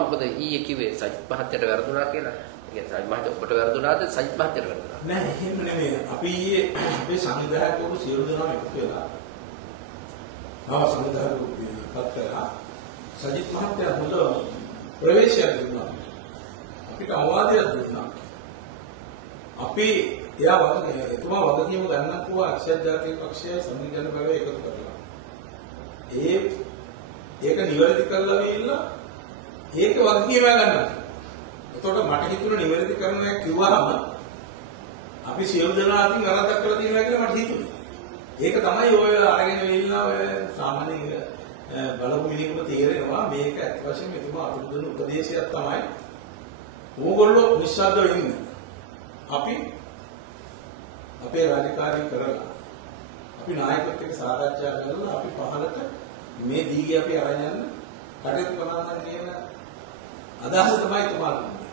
මොකද ඊයේ කිව්වේ සජිත් මහත්තයට වැරදුනා කියලා. ඒ කියන්නේ සජිත් මහත්තයා ඔබට වැරදුනාද සජිත් මහත්තයට වැරදුනාද? නෑ එහෙම නෙමෙයි. අපි ඊයේ අපේ සංවිධායකවරු සියලු දෙනාම එකතු වෙලා සංවිධායකවරු පත් කළා. සජිත් මහත්තයා හොඳ ප්‍රවේශයක් දුන්නා. අපිට අවවාදයක් දුන්නා. අපි එතුමා වගකීම ගන්නක් වුණා අක්ෂර ජාතික පක්ෂයයි සංවිධාන බලය එකතු කරලා. ඒක නිවැරදි කරලා වෙilla ඒක වගකීම ගන්නවා. එතකොට මට හිතුණා නිවැරදි කරනවා කිව්වහම අපි සියලු දෙනා අතින් වරදක් කරලා තියෙනවා කියලා මට හිතුණා. ඒක තමයි ඔය අරගෙන වෙilla ඔය සාමාන්‍ය බලපු මිනිහෙකුට තේරෙනවා මේක ඇත්ත වශයෙන්ම එතුමා අපිට දුන්න උපදේශයක් තමයි ඕගොල්ලෝ නිශ්ශබ්දව ඉන්න. අපි අපේ රාජකාරී කරලා අපි නායකත්වයට එක්ක සාකච්ඡා කරලා අපි පහලට මේ දීගේ අපි අරන් යන්න කටයුතු කරනවා කියන අදහස තමයි එතුමා දුන්නේ.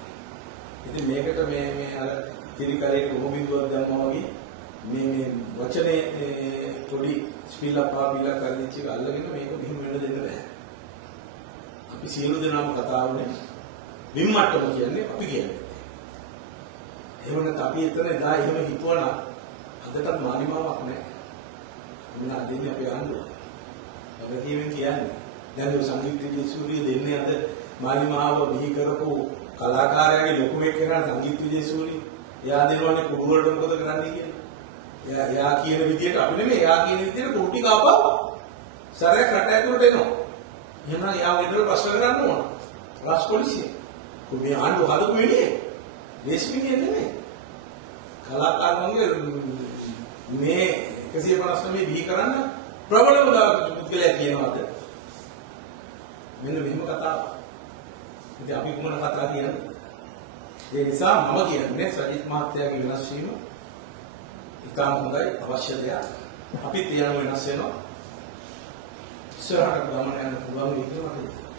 ඉතින් මේකට මේ අර තිරිකරේ කොහොමින්දුවක් දැම්මා වගේ මේ වචනේ පොඩි ස්පීලප්පා බිලා කරදිච්ච එක අල්ලගෙන මේක මෙහෙම වෙන්න දෙන්න බෑ. අපි සියලු දෙනාම කතා වුණේ විම්මට්ටම කියන්නේ අපි කියන්නේ. එහෙම නැත්නම් අපි එතන එදා එහෙම හිතුවනම් අදටත් මානිමාවක් නැහැ. මොන අදින්නේ අපි ආණ්ඩුව. වගකීමෙන් කියන්නේ. දැන් ඔය සංගීත විජේසූරිය දෙන්නේ අද මානිමාව බිහි කරපු කලාකාරයාගේ ලොකුම එක්කෙනා සංගීත විජේසූරිය. එයා දෙනවනේ කුඩු වලට මොකද කරන්නේ කියලා. එයා කියන විදියට අපි නෙමෙයි එයා කියන විදියට කුටි කාපුවා. සරයක් රට ඇතුළට එනවා. එහෙනම් එයා විතර ප්‍රශ්න කරන්න ඕන. රාජ් පොලිසිය. මේ ආණ්ඩුව හදපු වෙන්නේ දේශවිනිය නෙමෙයි. කලාකාරවන්ගේ මේ 159 බිහි කරන්න ප්‍රබලම පුද්ගලයා කියනවාද? මෙන්න මෙහෙම කතාවක්. ඉතින් අපි කොහොමද කතා කියන්නේ? ඒ නිසා මම කියන්නේ සජිත් මහත්තයාගේ වෙනස් වීම ඉතාම හොඳයි අවශ්‍ය දෙයක්. අපි තියන වෙනස් වෙනවා. ඉස්සරහට ගමන යන්න පුළුවන් කියලා මට හිතෙනවා.